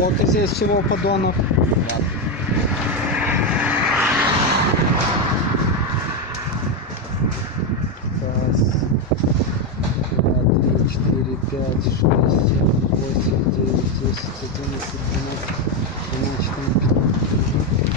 Сколько здесь всего поддонов? Раз, два, три, четыре, пять, шесть, семь, восемь, девять, 10, 11, 12, 13, 14, 15.